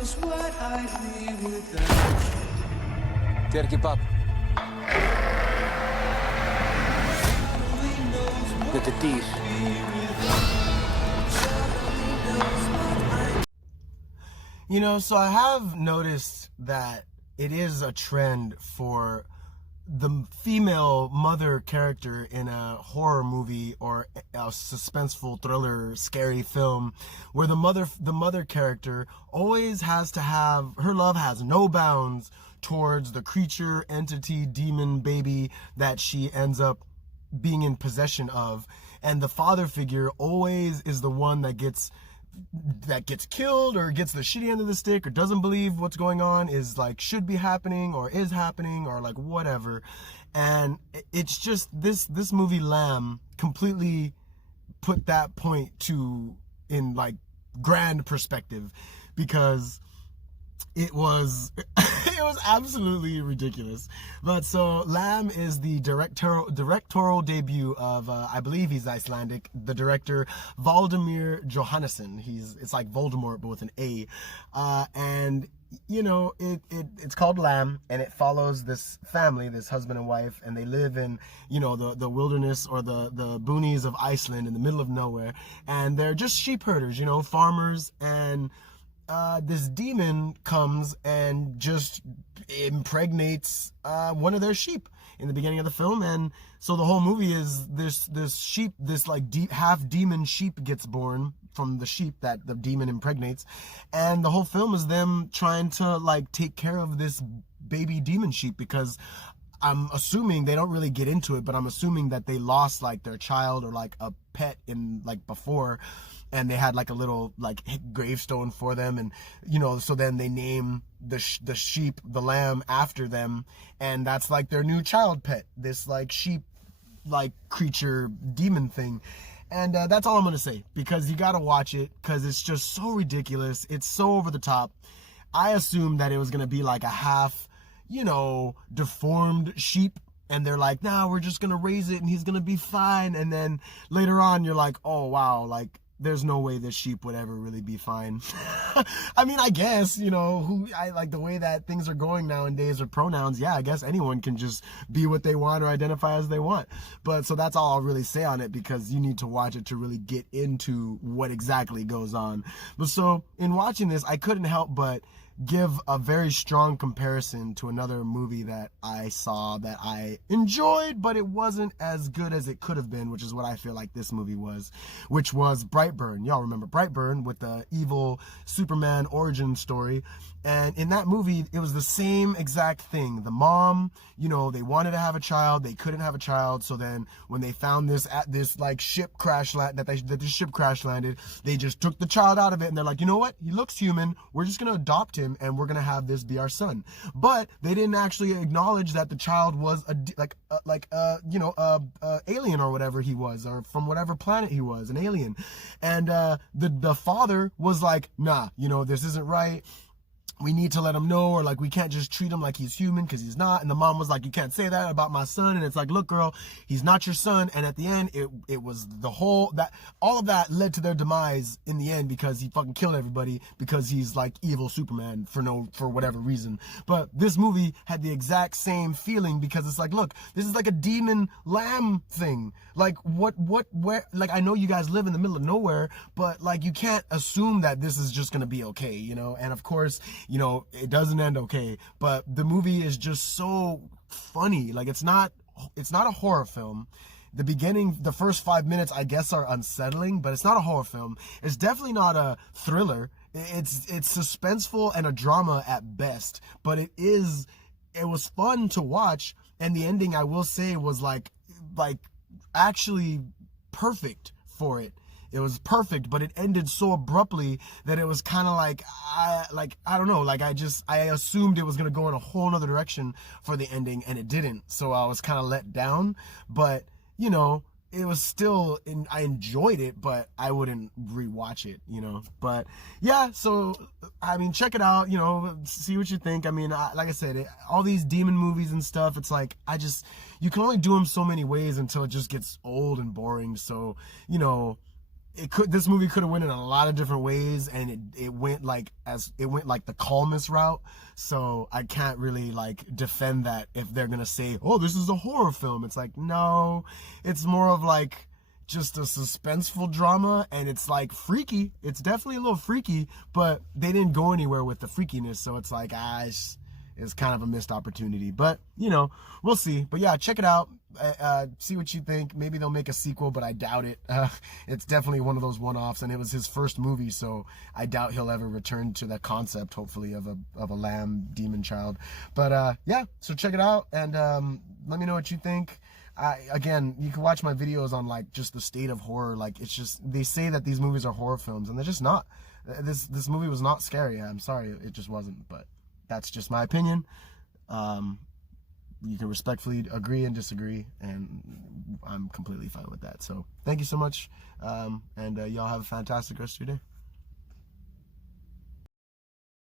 knows what I'd be without you. Gotta keep up. Get the teeth. You know, so I have noticed that it is a trend for the female mother character in a horror movie or a suspenseful thriller scary film, where the mother character always has to have, her love has no bounds towards the creature, entity, demon, baby that she ends up being in possession of. And the father figure always is the one that gets killed or gets the shitty end of the stick or doesn't believe what's going on is like should be happening or is happening or like whatever. And it's just this movie Lamb completely put that point to in like grand perspective, because it was absolutely ridiculous. But so Lamb is the directorial debut of I believe he's Icelandic, the director VALDIMAR JÓHANNSSON. It's like Voldemort but with an A, and you know it's called Lamb, and it follows this family, this husband and wife, and they live in, you know, the wilderness or the boonies of Iceland in the middle of nowhere, and they're just sheep herders, you know, farmers. And this demon comes and just impregnates one of their sheep in the beginning of the film. And so the whole movie is this sheep, this like half demon sheep gets born from the sheep that the demon impregnates, and the whole film is them trying to like take care of this baby demon sheep, because I'm assuming, they don't really get into it, but I'm assuming that they lost like their child or like a pet in like before, and they had like a little like gravestone for them, and you know, so then they name the sheep, the lamb, after them, and that's like their new child pet, this like sheep like creature demon thing. And that's all I'm gonna say, because you gotta watch it, because it's just so ridiculous, it's so over the top. I assumed that it was gonna be like a half, you know, deformed sheep, and they're like, nah, we're just gonna raise it and he's gonna be fine. And then later on you're like, oh wow, like there's no way this sheep would ever really be fine. I mean, I guess, you know, I like the way that things are going nowadays with pronouns. Yeah, I guess anyone can just be what they want or identify as they want. But so that's all I'll really say on it, because you need to watch it to really get into what exactly goes on. But so in watching this, I couldn't help but give a very strong comparison to another movie that I saw that I enjoyed, but it wasn't as good as it could have been, which is what I feel like this movie was, which was Brightburn. Y'all remember Brightburn, with the evil Superman origin story. And in that movie, it was the same exact thing. The mom, you know, they wanted to have a child, they couldn't have a child. So then when they found this at this like ship crash that the ship crash landed, they just took the child out of it, and they're like, you know what? He looks human. We're just gonna adopt him, and we're gonna have this be our son. But they didn't actually acknowledge that the child was alien or whatever he was, or from whatever planet he was, an alien. And the father was like, nah, you know, this isn't right. We need to let him know, or like we can't just treat him like he's human, because he's not. And the mom was like, you can't say that about my son. And it's like, look girl, he's not your son. And at the end, it was the whole, that all of that led to their demise in the end, because he fucking killed everybody, because he's like evil Superman for whatever reason. But this movie had the exact same feeling, because it's like, look, this is like a demon lamb thing. Like where, like I know you guys live in the middle of nowhere, but like you can't assume that this is just gonna be okay, you know? And of course, you know, it doesn't end okay, but the movie is just so funny. Like it's not a horror film. The beginning, the first 5 minutes, I guess, are unsettling, but it's not a horror film. It's definitely not a thriller. It's suspenseful and a drama at best, but it was fun to watch. And the ending, I will say, was like actually perfect for it. It was perfect, but it ended so abruptly that it was kind of like, I don't know, like I assumed it was going to go in a whole nother direction for the ending, and it didn't. So I was kind of let down, but you know, it was still, I enjoyed it, but I wouldn't rewatch it, you know. But yeah, so I mean, check it out, you know, see what you think. I mean, like I said, all these demon movies and stuff, it's like, you can only do them so many ways until it just gets old and boring. So, you know, this movie could have went in a lot of different ways, and it went like the calmest route. So I can't really like defend that if they're gonna say, oh, this is a horror film. It's like, no, it's more of like just a suspenseful drama, and it's like freaky. It's definitely a little freaky, but they didn't go anywhere with the freakiness, so it's like, it's kind of a missed opportunity. But we'll see. But yeah, check it out. See what you think. Maybe they'll make a sequel, but I doubt it. It's definitely one of those one-offs, and it was his first movie, so I doubt he'll ever return to that concept, hopefully, of a lamb demon child. But yeah, so check it out, and let me know what you think. Again, you can watch my videos on like just the state of horror. Like, it's just, they say that these movies are horror films, and they're just not. This movie was not scary. I'm sorry, it just wasn't. But that's just my opinion. You can respectfully agree and disagree, and I'm completely fine with that. So thank you so much, and y'all have a fantastic rest of your day.